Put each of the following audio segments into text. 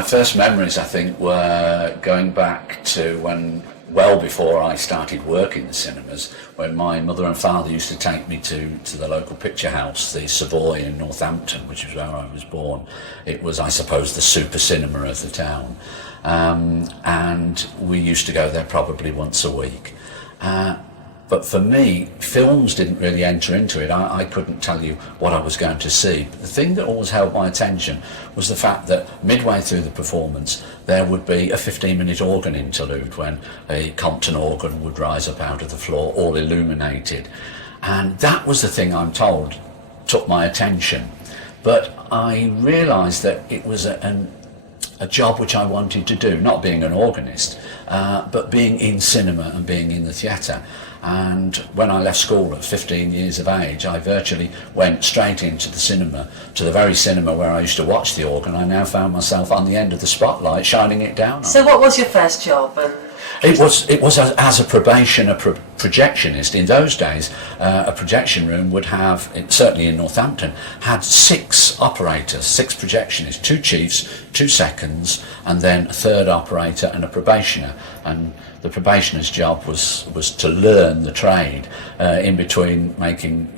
My first memories, I think, were going back to when, well before I started working in the cinemas, when my mother and father used to take me to the local picture house, the Savoy in Northampton, which is where I was born. It was, I suppose, the super cinema of the town. And we used to go there probably once a week. But for me, films didn't really enter into it. I couldn't tell you what I was going to see. But the thing that always held my attention was the fact that midway through the performance, there would be a 15-minute organ interlude when a Compton organ would rise up out of the floor, all illuminated. And that was the thing, I'm told, took my attention. But I realised that it was a job which I wanted to do, not being an organist, but being in cinema and being in the theatre. And when I left school at 15 years of age, I virtually went straight into the cinema, to the very cinema where I used to watch the organ. I now found myself on the end of the spotlight, shining it down on. So what was your first job? It was as a projectionist. In those days, a projection room would have, certainly in Northampton, had 6 operators, 6 projectionists, 2 chiefs, 2 seconds, and then a third operator and a probationer. And the probationer's job was to learn the trade in between making,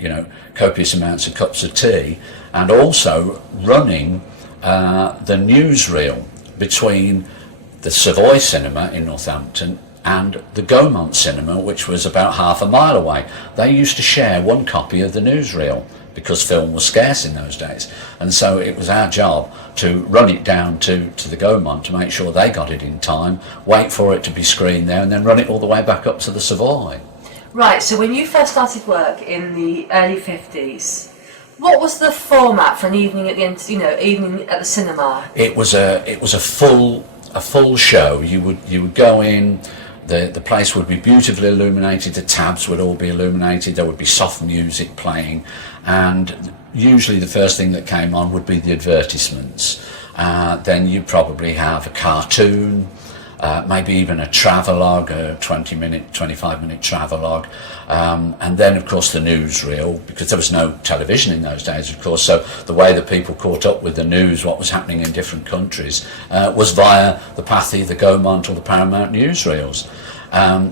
copious amounts of cups of tea, and also running the newsreel between the Savoy Cinema in Northampton and the Gaumont Cinema, which was about half a mile away. They used to share one copy of the newsreel because film was scarce in those days. And so it was our job to run it down to the Gaumont to make sure they got it in time, wait for it to be screened there, and then run it all the way back up to the Savoy. Right, so when you first started work in the early 50s, what was the format for an evening at the evening at the cinema? It was a full show. You would go in, the place would be beautifully illuminated, the tabs would all be illuminated, there would be soft music playing, and usually the first thing that came on would be the advertisements. Then you'd probably have a cartoon, maybe even a travelogue, a 25-minute travelogue, and then of course the newsreel, because there was no television in those days, of course, so the way that people caught up with the news, what was happening in different countries, was via the Pathy, the Gaumont or the Paramount newsreels.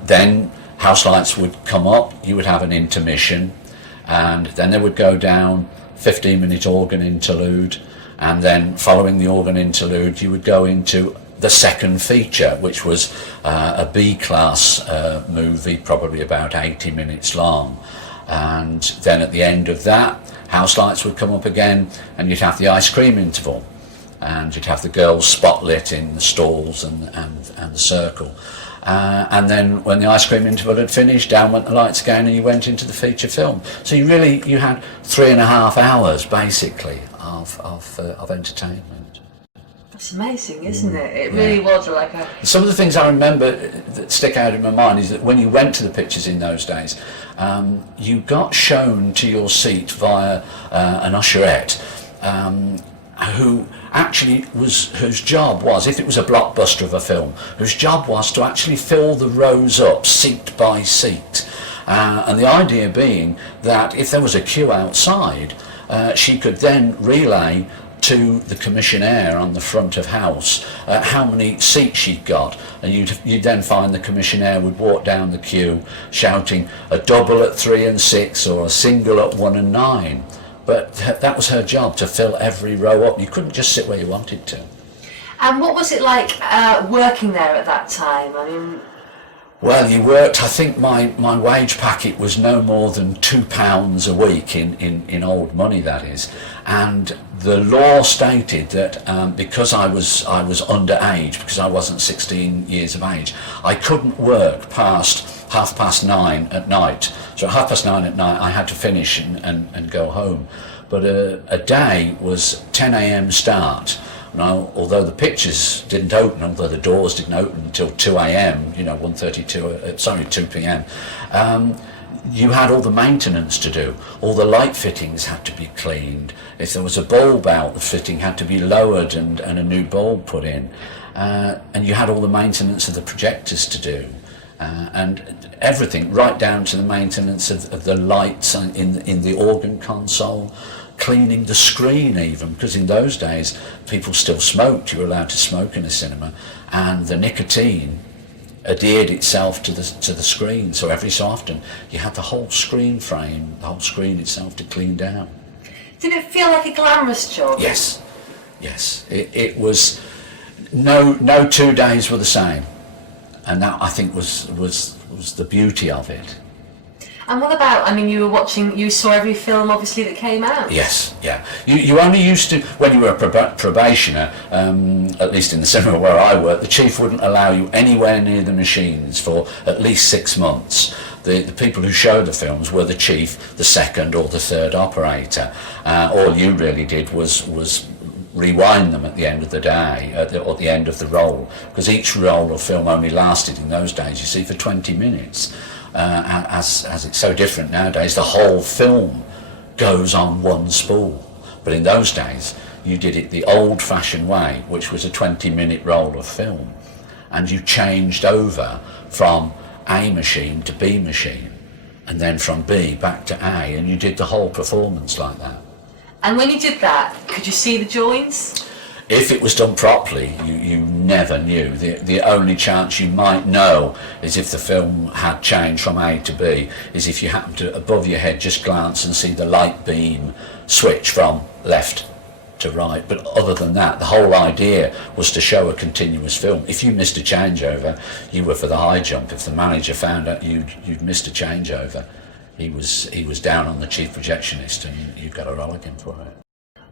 Then house lights would come up, you would have an intermission, and then they would go down, 15-minute organ interlude, and then following the organ interlude you would go into the second feature, which was a B-class movie, probably about 80 minutes long. And then at the end of that, house lights would come up again, and you'd have the ice cream interval, and you'd have the girls spotlit in the stalls and the circle. And then when the ice cream interval had finished, down went the lights again, and you went into the feature film. So you had 3.5 hours basically of entertainment. It's amazing, isn't it? It really was like a... Some of the things I remember that stick out in my mind is that when you went to the pictures in those days, you got shown to your seat via an usherette, who actually whose job was, if it was a blockbuster of a film, whose job was to actually fill the rows up, seat by seat. And the idea being that if there was a queue outside, she could then relay to the commissionaire on the front of house how many seats she'd got, and you'd then find the commissionaire would walk down the queue shouting a double at 3 and 6 or a single at 1 and 9. But that was her job, to fill every row up. You couldn't just sit where you wanted to. And what was it like working there at that time? I mean, well, you worked, I think my wage packet was no more than £2 a week in old money, that is. And the law stated that because I was underage, because I wasn't 16 years of age, I couldn't work past 9:30 at night. So at 9:30 at night I had to finish and go home. But a day was 10 a.m. start. Now, although the pictures didn't open, although the doors didn't open until 2 a.m., 2 p.m., you had all the maintenance to do. All the light fittings had to be cleaned. If there was a bulb out, the fitting had to be lowered and a new bulb put in. And you had all the maintenance of the projectors to do. And everything, right down to the maintenance of the lights in the organ console, cleaning the screen even, because in those days people still smoked. You were allowed to smoke in a cinema, and the nicotine adhered itself to the screen, so every so often you had the whole screen frame, the whole screen itself to clean down. Did it feel like a glamorous job? Yes, it was. No 2 days were the same, and that I think was the beauty of it. And what about, I mean, you saw every film obviously that came out? Yes, yeah. You only used to, when you were a probationer, at least in the cinema where I worked, the chief wouldn't allow you anywhere near the machines for at least 6 months. The people who showed the films were the chief, the second or the third operator. All you really did was rewind them at the end of the day, or the end of the roll, because each roll of film only lasted in those days, you see, for 20 minutes. As it's so different nowadays, the whole film goes on one spool. But in those days, you did it the old-fashioned way, which was a 20-minute roll of film, and you changed over from A machine to B machine, and then from B back to A, and you did the whole performance like that. And when you did that, could you see the joins? If it was done properly, you never knew. The only chance you might know is if the film had changed from A to B, is if you happened to, above your head, just glance and see the light beam switch from left to right. But other than that, the whole idea was to show a continuous film. If you missed a changeover, you were for the high jump. If the manager found out you'd missed a changeover, he was down on the chief projectionist, and you got a rollicking for it.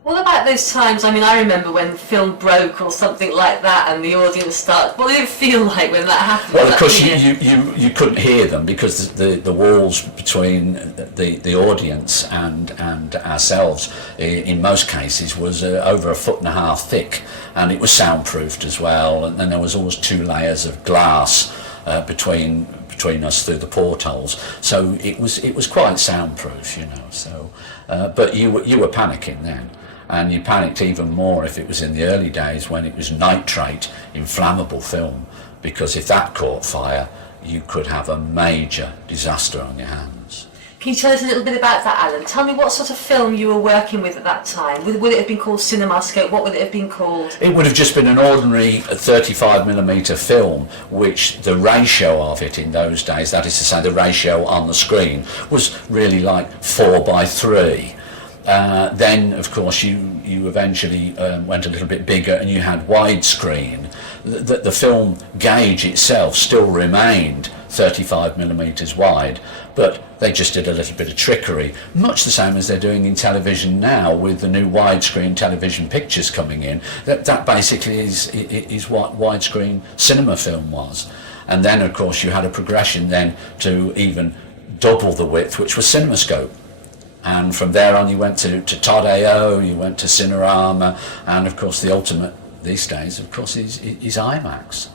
What about those times, I mean, I remember when film broke or something like that and the audience started, what did it feel like when that happened? Well, of course, you couldn't hear them, because the walls between the audience and ourselves, in most cases, was over 1.5 feet thick, and it was soundproofed as well, and then there was always 2 layers of glass between us through the portholes, so it was quite soundproof, you know. So, but you were panicking then. And you panicked even more if it was in the early days when it was nitrate, inflammable film, because if that caught fire, you could have a major disaster on your hands. Can you tell us a little bit about that, Alan? Tell me what sort of film you were working with at that time. Would it have been called CinemaScope? What would it have been called? It would have just been an ordinary 35mm film, which the ratio of it in those days, that is to say the ratio on the screen, was really like 4:3. Then, of course, you eventually went a little bit bigger, and you had widescreen. The film gauge itself still remained 35mm wide, but they just did a little bit of trickery, much the same as they're doing in television now with the new widescreen television pictures coming in. That basically is what widescreen cinema film was. And then, of course, you had a progression then to even double the width, which was CinemaScope. And from there on you went to Todd AO, you went to Cinerama, and of course the ultimate these days, of course, is IMAX.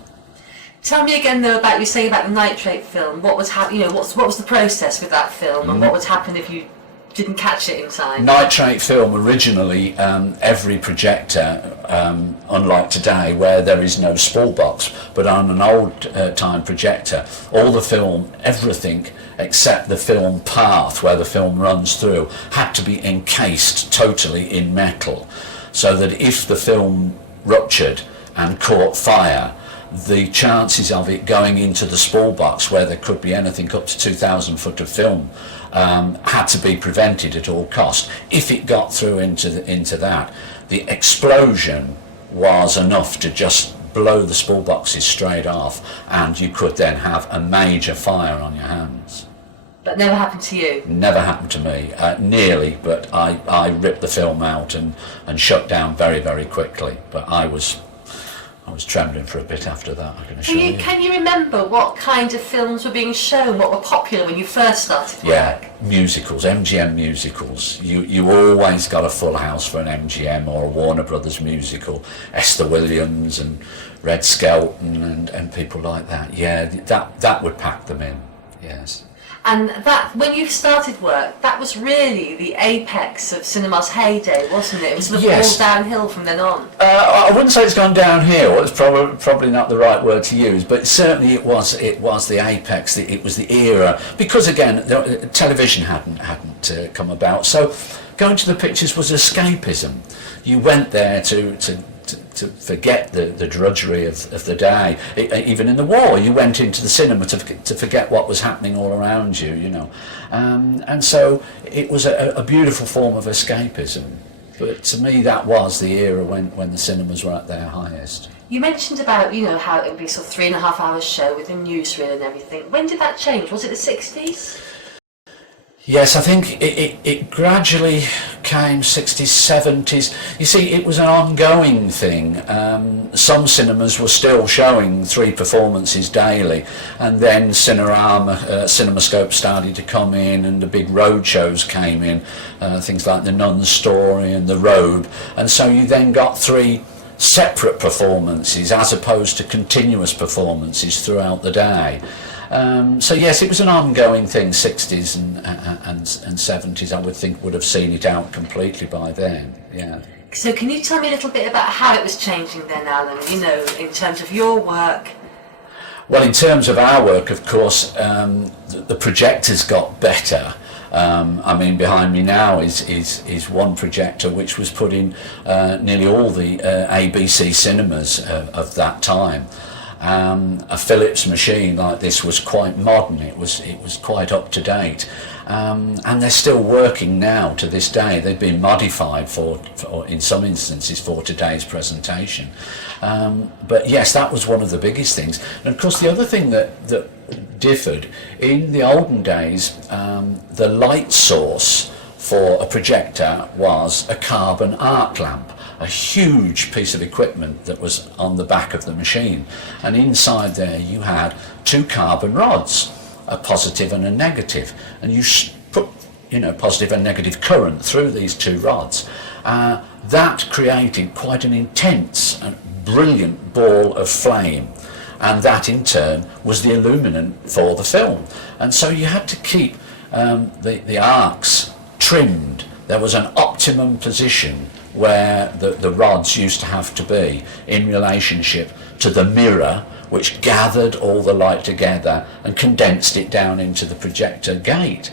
Tell me again though about, you saying about the Nitrate film, what was what was the process with that film, and what would happen if you didn't catch it in time? Nitrate film, originally every projector, unlike today where there is no spool box, but on an old time projector, all the film, everything except the film path where the film runs through, had to be encased totally in metal, so that if the film ruptured and caught fire, the chances of it going into the spool box, where there could be anything up to 2,000 foot of film, had to be prevented at all cost. If it got through into that, the explosion was enough to just blow the spool boxes straight off, and you could then have a major fire on your hands. That never happened to you? Never happened to me, nearly, but I ripped the film out and shut down very, very quickly. But I was trembling for a bit after that, I can assure you. Can you remember what kind of films were being shown, what were popular when you first started work? Yeah, musicals, MGM musicals. You always got a full house for an MGM or a Warner Brothers musical. Esther Williams and Red Skelton and people like that. Yeah, that would pack them in, yes. And that, when you started work, that was really the apex of cinema's heyday, wasn't it? It was sort of Yes. all downhill from then on. I wouldn't say it's gone downhill. It's probably not the right word to use, but certainly it was the apex. It was the era, because again, television hadn't come about. So going to the pictures was escapism. You went there to forget the drudgery of the day. Even in the war, you went into the cinema to forget what was happening all around you, you know. And so it was a beautiful form of escapism. But to me, that was the era when the cinemas were at their highest. You mentioned about, you know, how it would be sort of 3.5 hours show with a newsreel and everything. When did that change? Was it the 60s? Yes, I think it gradually came 60s, 70s. You see, it was an ongoing thing. Some cinemas were still showing 3 performances daily, and then CinemaScope started to come in, and the big road shows came in, things like The Nun's Story and The Robe, and so you then got 3 separate performances as opposed to continuous performances throughout the day. So yes, it was an ongoing thing. 60s and 70s, I would think, would have seen it out completely by then. Yeah. So can you tell me a little bit about how it was changing then, Alan? You know, in terms of your work. Well, in terms of our work, of course, the projectors got better. I mean, behind me now is one projector which was put in nearly all the ABC cinemas of that time. A Philips machine like this was quite modern. It was quite up to date, and they're still working now to this day. They've been modified for in some instances for today's presentation. But yes, that was one of the biggest things. And of course, the other thing that differed in the olden days, the light source for a projector was a carbon arc lamp. A huge piece of equipment that was on the back of the machine, and inside there you had 2 carbon rods, a positive and a negative, and you put, you know, positive and negative current through these 2 rods. That created quite an intense and brilliant ball of flame, and that in turn was the illuminant for the film. And so you had to keep the arcs trimmed. There was an optimum position where the rods used to have to be in relationship to the mirror, which gathered all the light together and condensed it down into the projector gate.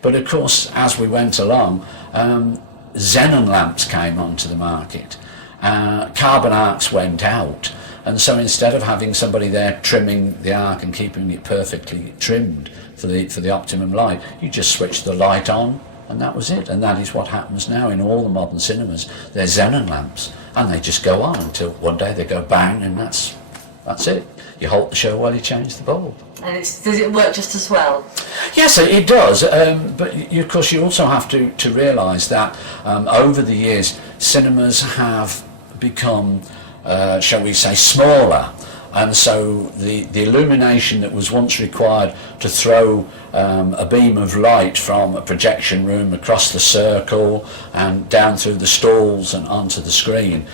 But of course, as we went along, xenon lamps came onto the market. Carbon arcs went out, and so instead of having somebody there trimming the arc and keeping it perfectly trimmed for the optimum light, you just switched the light on, and that was it. And that is what happens now in all the modern cinemas. They're xenon lamps, and they just go on until one day they go bang, and that's it. You halt the show while you change the bulb. And does it work just as well? Yes, it does. But of course, you also have to realise that over the years, cinemas have become, shall we say, smaller. And so the illumination that was once required to throw a beam of light from a projection room across the circle and down through the stalls and onto the screen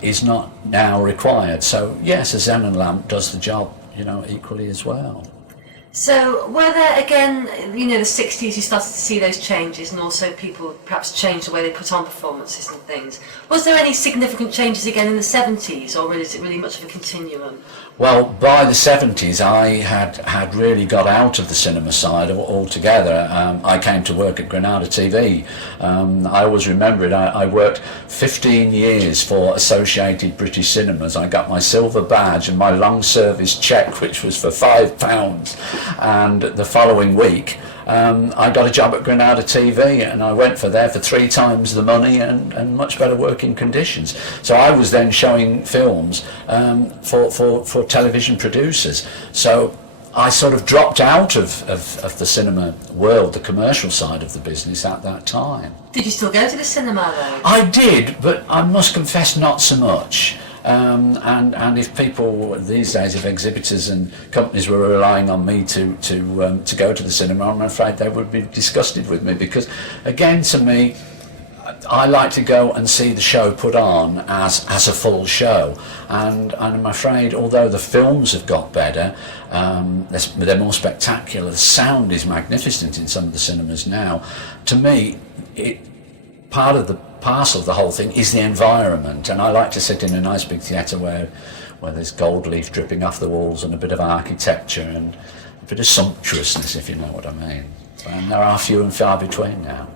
is not now required. So yes, a xenon lamp does the job, you know, equally as well. So were there, again, you know, the 60s you started to see those changes, and also people perhaps changed the way they put on performances and things. Was there any significant changes again in the 70s, or is it really much of a continuum? Well, by the 70s I had really got out of the cinema side altogether. I came to work at Granada TV. I always remember it. I worked 15 years for Associated British Cinemas. I got my silver badge and my long service cheque, which was for £5. And the following week I got a job at Granada TV, and I went there for 3 times the money and much better working conditions. So I was then showing films for television producers. So I sort of dropped out of the cinema world, the commercial side of the business at that time. Did you still go to the cinema though? I did, but I must confess not so much. And if people these days, if exhibitors and companies were relying on me to go to the cinema, I'm afraid they would be disgusted with me, because again, to me, I like to go and see the show put on as a full show, and I'm afraid, although the films have got better, they're more spectacular. The sound is magnificent in some of the cinemas now. To me, part of the parcel of the whole thing is the environment, and I like to sit in a nice big theatre where there's gold leaf dripping off the walls and a bit of architecture and a bit of sumptuousness, if you know what I mean. And there are few and far between now.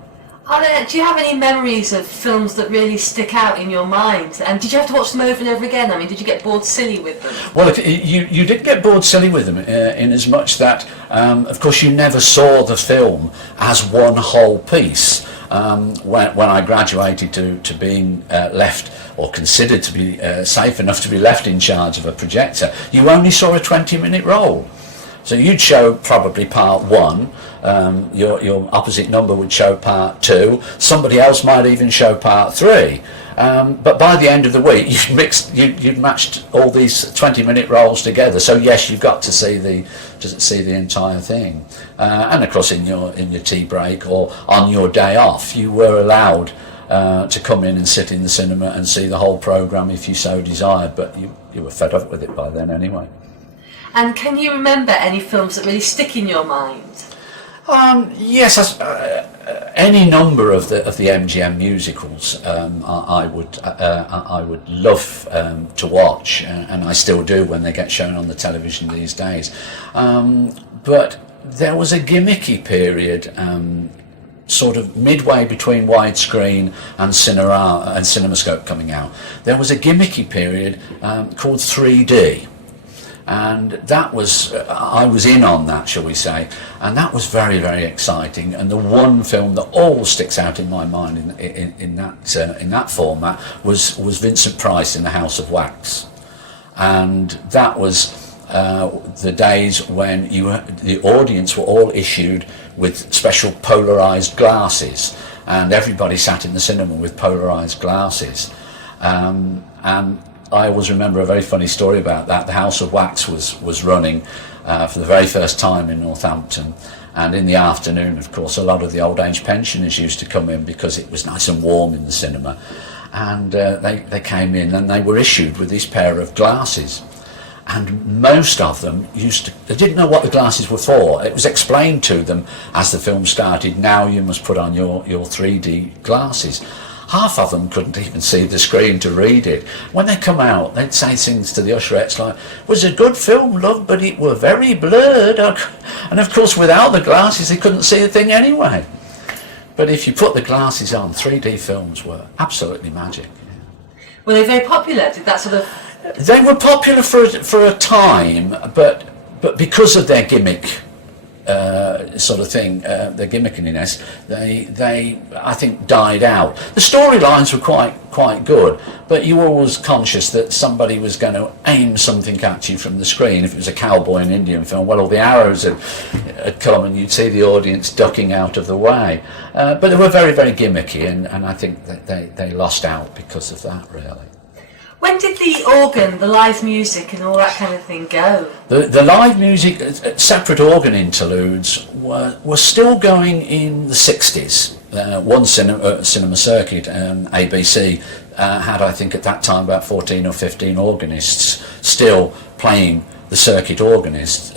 Do you have any memories of films that really stick out in your mind? And did you have to watch them over and over again? I mean, did you get bored silly with them? Well, you did get bored silly with them in as much that, of course, you never saw the film as one whole piece. When I graduated to being left, or considered to be safe enough to be left in charge of a projector, you only saw a 20-minute roll. So you'd show probably part one, your opposite number would show part two, somebody else might even show part three. But by the end of the week, you'd matched all these 20-minute rolls together. So yes, you've got to see the entire thing. And of course, in your tea break or on your day off, you were allowed to come in and sit in the cinema and see the whole programme if you so desired. But you were fed up with it by then anyway. And can you remember any films that really stick in your mind? Yes, any number of the MGM musicals I would love to watch, and I still do when they get shown on the television these days. But there was a gimmicky period, sort of midway between widescreen and CinemaScope coming out. There was a gimmicky period called 3D. And that was, I was in on that, shall we say, and that was very, very exciting. And the one film that always sticks out in my mind in that format was Vincent Price in The House of Wax, and that was the days when the audience were all issued with special polarised glasses, and everybody sat in the cinema with polarised glasses, and I always remember a very funny story about that. The House of Wax was running for the very first time in Northampton, and in the afternoon, of course, a lot of the old age pensioners used to come in because it was nice and warm in the cinema, and they came in and they were issued with this pair of glasses, and most of them they didn't know what the glasses were for. It was explained to them as the film started, now you must put on your 3D glasses. Half of them couldn't even see the screen to read it. When they come out, they'd say things to the usherettes like, "Was a good film, love, but it were very blurred." And of course, without the glasses, they couldn't see a thing anyway. But if you put the glasses on, 3D films were absolutely magic. Were they very popular? Did that sort of... They were popular for a time, but because of their gimmick, sort of thing, the gimmickiness, they I think died out. The storylines were quite good, but you were always conscious that somebody was going to aim something at you from the screen. If it was a cowboy and Indian film, well, all the arrows had come and you'd see the audience ducking out of the way. But they were very, very gimmicky, and I think that they lost out because of that, really. When did the organ, the live music and all that kind of thing go? The live music, separate organ interludes, were still going in the 60s. One cinema circuit, ABC, had, I think at that time, about 14 or 15 organists still playing the circuit organs.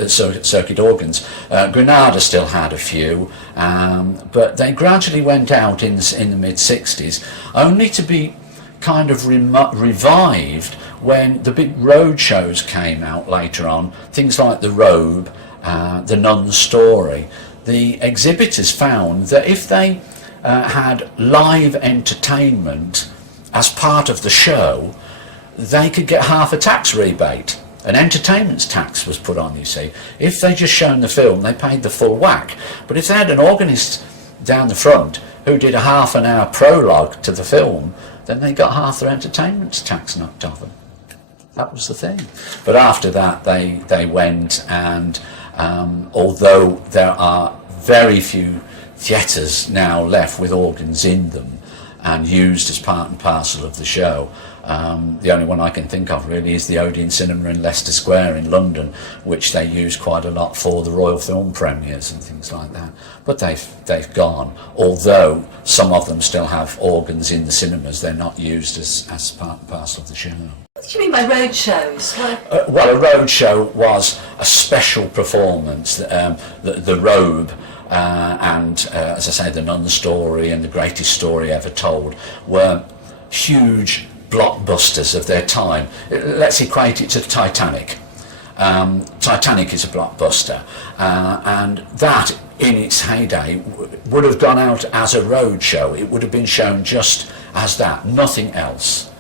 Granada still had a few, but they gradually went out in the mid-60s, only to be kind of revived when the big road shows came out later on, things like The Robe, The Nun's Story. The exhibitors found that if they had live entertainment as part of the show, they could get half a tax rebate. An entertainment tax was put on, you see. If they just shown the film, they paid the full whack. But if they had an organist down the front who did a half an hour prologue to the film, then they got half their entertainment tax knocked off them. That was the thing. But after that, they went, and although there are very few theatres now left with organs in them and used as part and parcel of the show, The only one I can think of really is the Odeon Cinema in Leicester Square in London, which they use quite a lot for the Royal Film premieres and things like that. But they've gone, although some of them still have organs in the cinemas. They're not used as part and parcel of the show. What do you mean by road shows? Well, a road show was a special performance. The robe and, as I say, the Nun Story and the Greatest Story Ever Told were huge blockbusters of their time. Let's equate it to Titanic. Titanic is a blockbuster, and that in its heyday would have gone out as a road show. It would have been shown just as that, nothing else,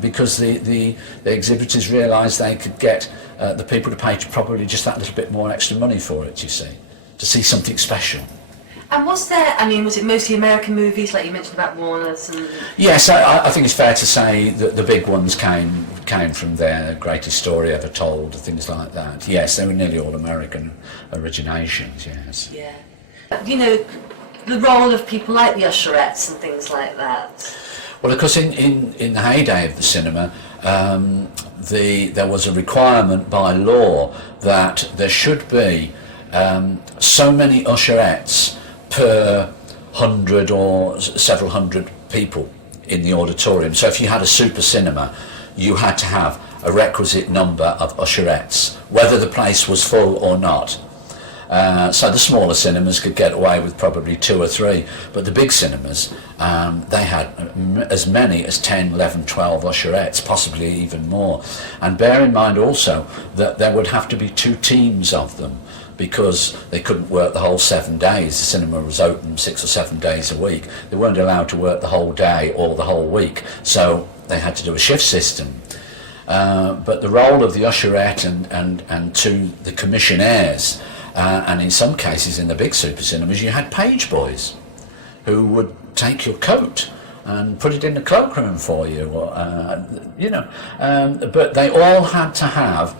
because the exhibitors realised they could get the people to pay probably just that little bit more extra money for it, you see, to see something special. And was it mostly American movies, like you mentioned about Warner's? And yes, I think it's fair to say that the big ones came from there, Greatest Story Ever Told, things like that. Yes, they were nearly all American originations, yes. Yeah. You know, the role of people like the usherettes and things like that. Well, of course, in the heyday of the cinema, there was a requirement by law that there should be so many usherettes per 100 or several hundred people in the auditorium. So if you had a super cinema, you had to have a requisite number of usherettes, whether the place was full or not. So the smaller cinemas could get away with probably 2 or 3, but the big cinemas, they had as many as 10, 11, 12 usherettes, possibly even more. And bear in mind also that there would have to be 2 teams of them, because they couldn't work the whole 7 days. The cinema was open 6 or 7 days a week. They weren't allowed to work the whole day or the whole week, so they had to do a shift system. But the role of the usherette and to the commissionaires, and in some cases in the big super cinemas, you had page boys who would take your coat and put it in the cloakroom for you, or, but they all had to have,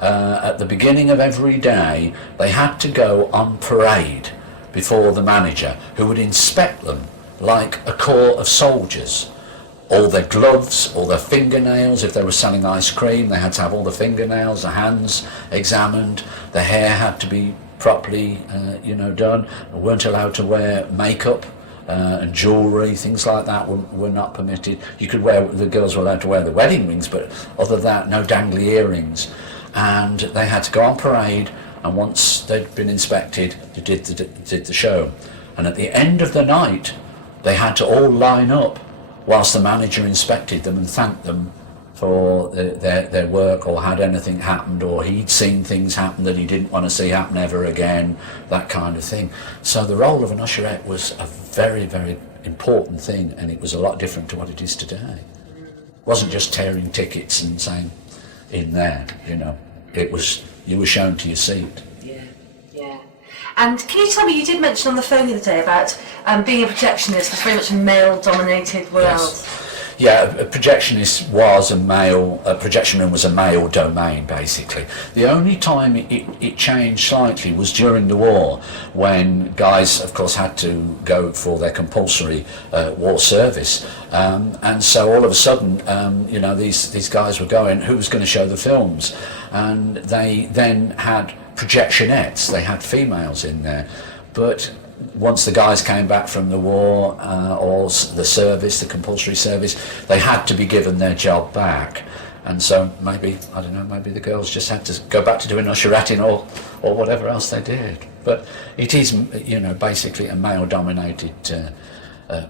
at the beginning of every day, they had to go on parade before the manager, who would inspect them like a corps of soldiers. All their gloves, all their fingernails. If they were selling ice cream, they had to have all the fingernails, the hands examined. The hair had to be properly, done. They weren't allowed to wear makeup and jewellery, things like that were not permitted. The girls were allowed to wear the wedding rings, but other than that, no dangly earrings. And they had to go on parade, and once they'd been inspected, they did the show. And at the end of the night, they had to all line up whilst the manager inspected them and thanked them for their work, or had anything happened, or he'd seen things happen that he didn't want to see happen ever again, that kind of thing. So the role of an usherette was a very, very important thing, and it was a lot different to what it is today. It wasn't just tearing tickets and saying, in there, it was, you were shown to your seat. Yeah. And can you tell me, you did mention on the phone the other day about being a projectionist was very much a male-dominated world. Yes. Yeah, a projectionist was a projection room was a male domain, basically. The only time it changed slightly was during the war, when guys, of course, had to go for their compulsory war service. And so all of a sudden, these guys were going, who was going to show the films? And they then had projectionettes, they had females in there. But once the guys came back from the war or the service, the compulsory service, they had to be given their job back. And so maybe the girls just had to go back to doing usheretting or whatever else they did. But it is, basically a male-dominated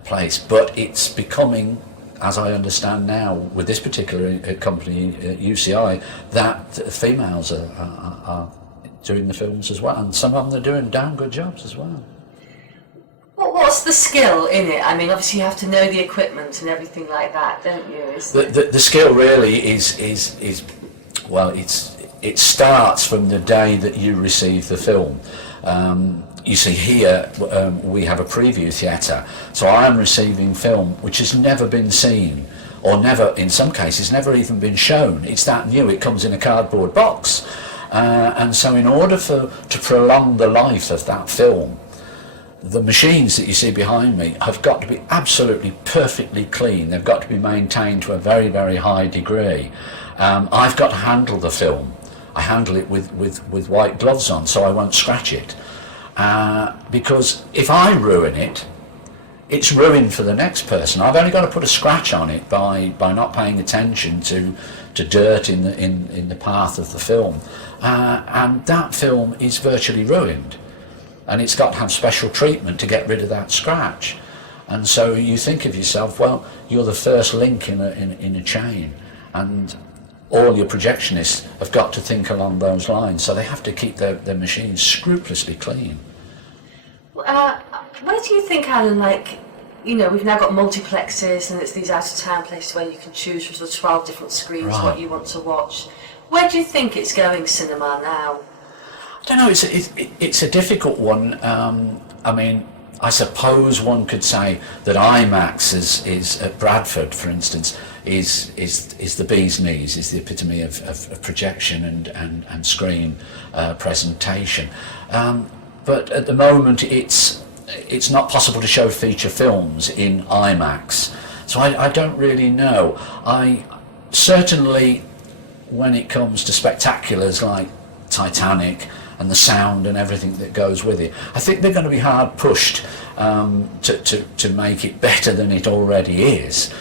place. But it's becoming, as I understand now, with this particular company, UCI, that females are doing the films as well. And some of them are doing damn good jobs as well. What's the skill in it? I mean, obviously you have to know the equipment and everything like that, don't you? The skill really is it starts from the day that you receive the film. You see here, we have a preview theatre, so I am receiving film which has never been seen, or never, in some cases, never even been shown. It's that new, it comes in a cardboard box. And so in order to prolong the life of that film, the machines that you see behind me have got to be absolutely perfectly clean. They've got to be maintained to a very, very high degree. I've got to handle the film. I handle it with white gloves on so I won't scratch it. Because if I ruin it, it's ruined for the next person. I've only got to put a scratch on it by not paying attention to dirt in the path of the film. And that film is virtually ruined. And it's got to have special treatment to get rid of that scratch. And so you think of yourself, well, you're the first link in a chain, and all your projectionists have got to think along those lines. So they have to keep their machines scrupulously clean. Where do you think, Alan, like, you know, we've now got multiplexes and it's these out-of-town places where you can choose from the 12 different screens what you want to watch. Where do you think it's going, cinema, now? I don't know, it's a difficult one. I mean, I suppose one could say that IMAX is at Bradford, for instance, is the bee's knees, is the epitome of projection and screen presentation. But at the moment it's not possible to show feature films in IMAX. So I don't really know. I certainly, when it comes to spectaculars like Titanic and the sound and everything that goes with it, I think they're going to be hard pushed to make it better than it already is.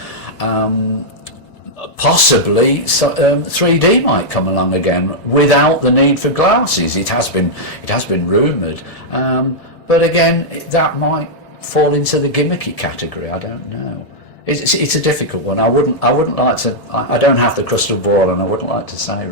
Possibly 3D might come along again without the need for glasses. It has been rumoured, but again that might fall into the gimmicky category. I don't know. It's a difficult one. I wouldn't like to. I don't have the crystal ball, and I wouldn't like to say.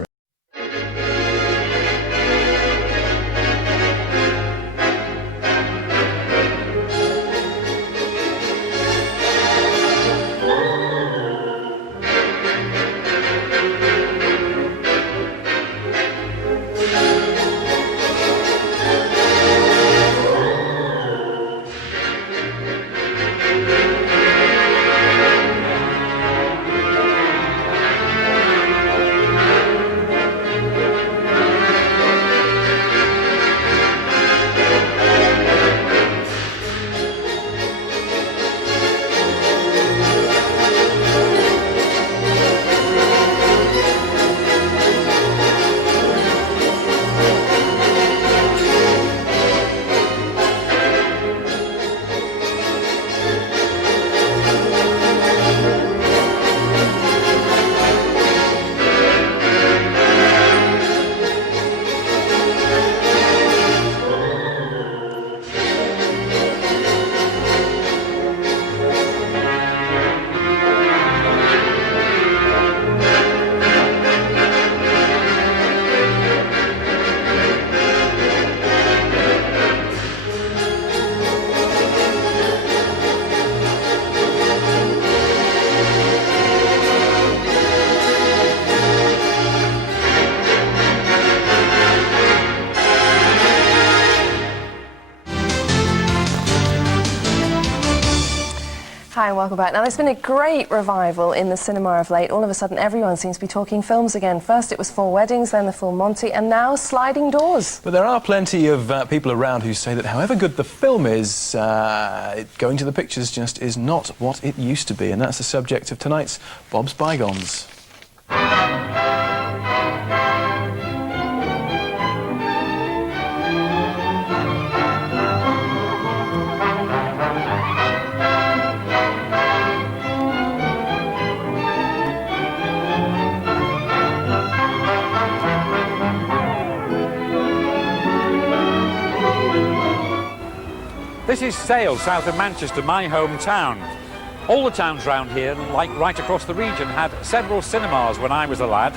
Hi and welcome back. Now there's been a great revival in the cinema of late. All of a sudden everyone seems to be talking films again. First it was Four Weddings, then the Full Monty, and now Sliding Doors. But there are plenty of people around who say that however good the film is, going to the pictures just is not what it used to be. And that's the subject of tonight's Bob's Bygones. This is Sale, south of Manchester, my hometown. All the towns round here, like right across the region, had several cinemas when I was a lad,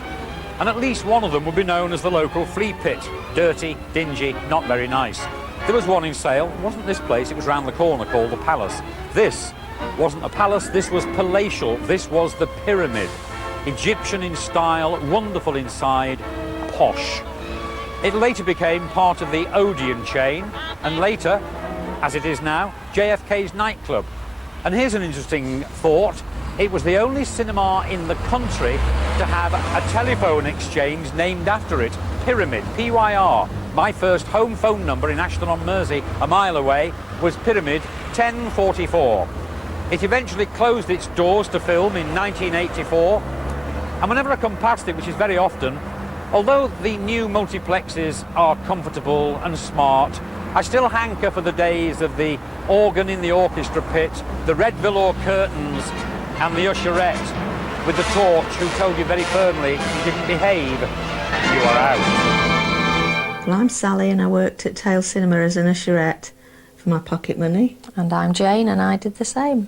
and at least one of them would be known as the local flea pit. Dirty, dingy, not very nice. There was one in Sale. It wasn't this place, it was round the corner, called the Palace. This wasn't a palace, this was palatial, this was the Pyramid. Egyptian in style, wonderful inside, posh. It later became part of the Odeon chain, and later, as it is now, JFK's nightclub. And here's an interesting thought. It was the only cinema in the country to have a telephone exchange named after it. Pyramid, PYR. My first home phone number in Ashton-on-Mersey, a mile away, was Pyramid 1044. It eventually closed its doors to film in 1984, and whenever I come past it, which is very often, although the new multiplexes are comfortable and smart, I still hanker for the days of the organ in the orchestra pit, the red velour curtains, and the usherette with the torch who told you very firmly, you didn't behave, you are out. Well, I'm Sally and I worked at Tail Cinema as an usherette for my pocket money. And I'm Jane and I did the same.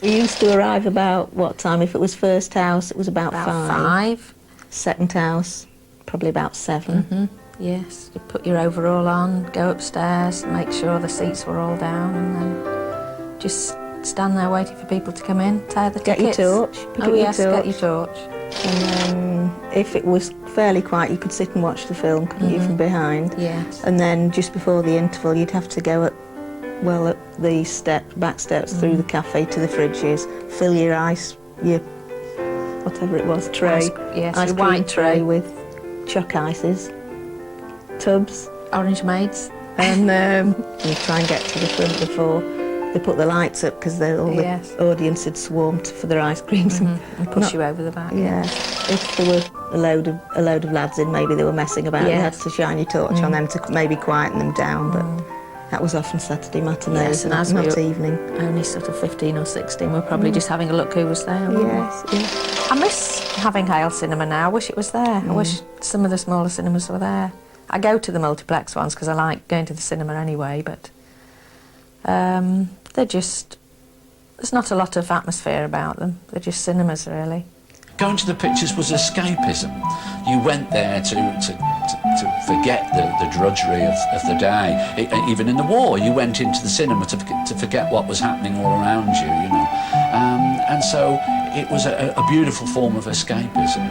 We used to arrive about what time? If it was first house, it was about 5. Second house, probably about 7. Yes, you put your overall on, go upstairs, make sure the seats were all down, and then just stand there waiting for people to come in, tear the tickets. Get your torch. Oh yes, get your torch. And then if it was fairly quiet, you could sit and watch the film, couldn't you, from behind? Yes. And then just before the interval, you'd have to go up the back steps through the cafe to the fridges, fill your ice, your whatever it was, tray, Yes, ice your cream white tray with choc ices, tubs, Orange maids. and you try and get to the front before they put the lights up because all Yes. the audience had swarmed for their ice creams And push you over the back. Yeah, if there were a load of lads in, maybe they were messing about. You had to shine your torch on them to maybe quieten them down, but that was often Saturday matinees, Yes, and as we not were evening. only sort of 15 or 16, we're probably just having a look who was there. weren't we? Yes. I miss having Hale Cinema now. I wish it was there. I wish some of the smaller cinemas were there. I go to the multiplex ones because I like going to the cinema anyway, but they're just... There's not a lot of atmosphere about them. They're just cinemas, really. Going to the pictures was escapism. You went there to forget the drudgery of the day. Even in the war, you went into the cinema to forget what was happening all around you, you know. And so it was a beautiful form of escapism.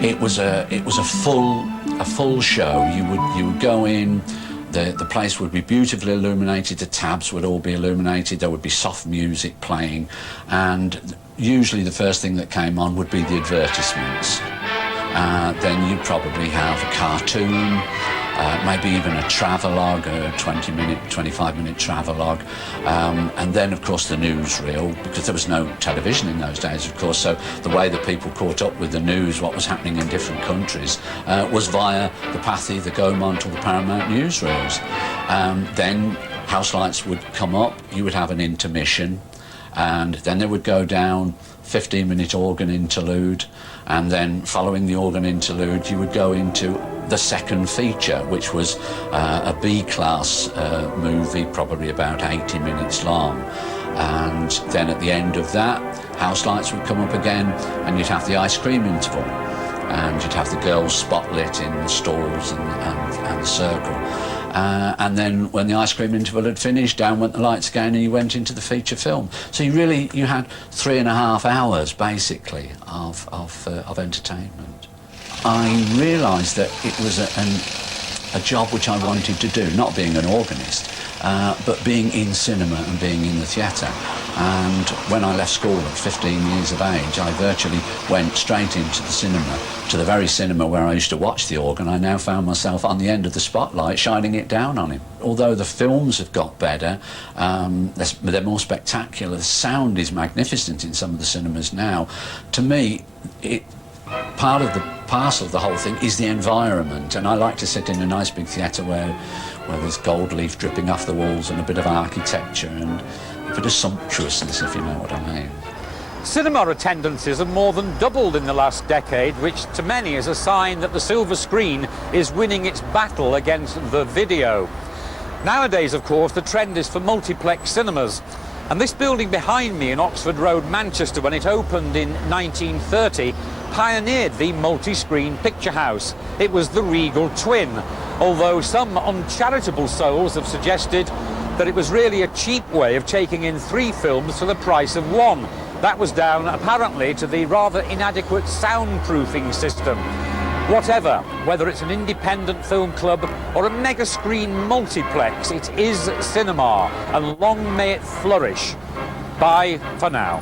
It was a full show. You would go in. The place would be beautifully illuminated, the tabs would all be illuminated, there would be soft music playing, and usually the first thing that came on would be the advertisements. Then you'd probably have a cartoon, maybe even a travelogue, a 25-minute travelogue, and then of course the newsreel, because there was no television in those days, of course, so the way that people caught up with the news, what was happening in different countries, was via the Pathy, the Gaumont or the Paramount newsreels. Then house lights would come up, you would have an intermission, and then they would go down, 15-minute organ interlude, and then following the organ interlude you would go into the second feature, which was a B-class movie, probably about 80 minutes long. And then at the end of that, house lights would come up again, and you'd have the ice cream interval, and you'd have the girls spotlit in the stalls and the circle. And then when the ice cream interval had finished, down went the lights again and you went into the feature film. So you had 3.5 hours basically of entertainment. I realised that it was a job which I wanted to do, not being an organist, but being in cinema and being in the theatre. And when I left school at 15 years of age, I virtually went straight into the cinema, to the very cinema where I used to watch the organ. I now found myself on the end of the spotlight, shining it down on him. Although the films have got better, they're more spectacular, the sound is magnificent in some of the cinemas now. To me, part of the parcel of the whole thing is the environment, and I like to sit in a nice big theatre where there's gold leaf dripping off the walls and a bit of architecture and a bit of sumptuousness, if you know what I mean. Cinema attendances have more than doubled in the last decade, which to many is a sign that the silver screen is winning its battle against the video. Nowadays, of course, the trend is for multiplex cinemas. And this building behind me in Oxford Road, Manchester, when it opened in 1930, pioneered the multi-screen picture house. It was the Regal Twin, although some uncharitable souls have suggested that it was really a cheap way of taking in 3 films for the price of 1. That was down, apparently, to the rather inadequate soundproofing system. Whatever, whether it's an independent film club or a mega-screen multiplex, it is cinema, and long may it flourish. Bye for now.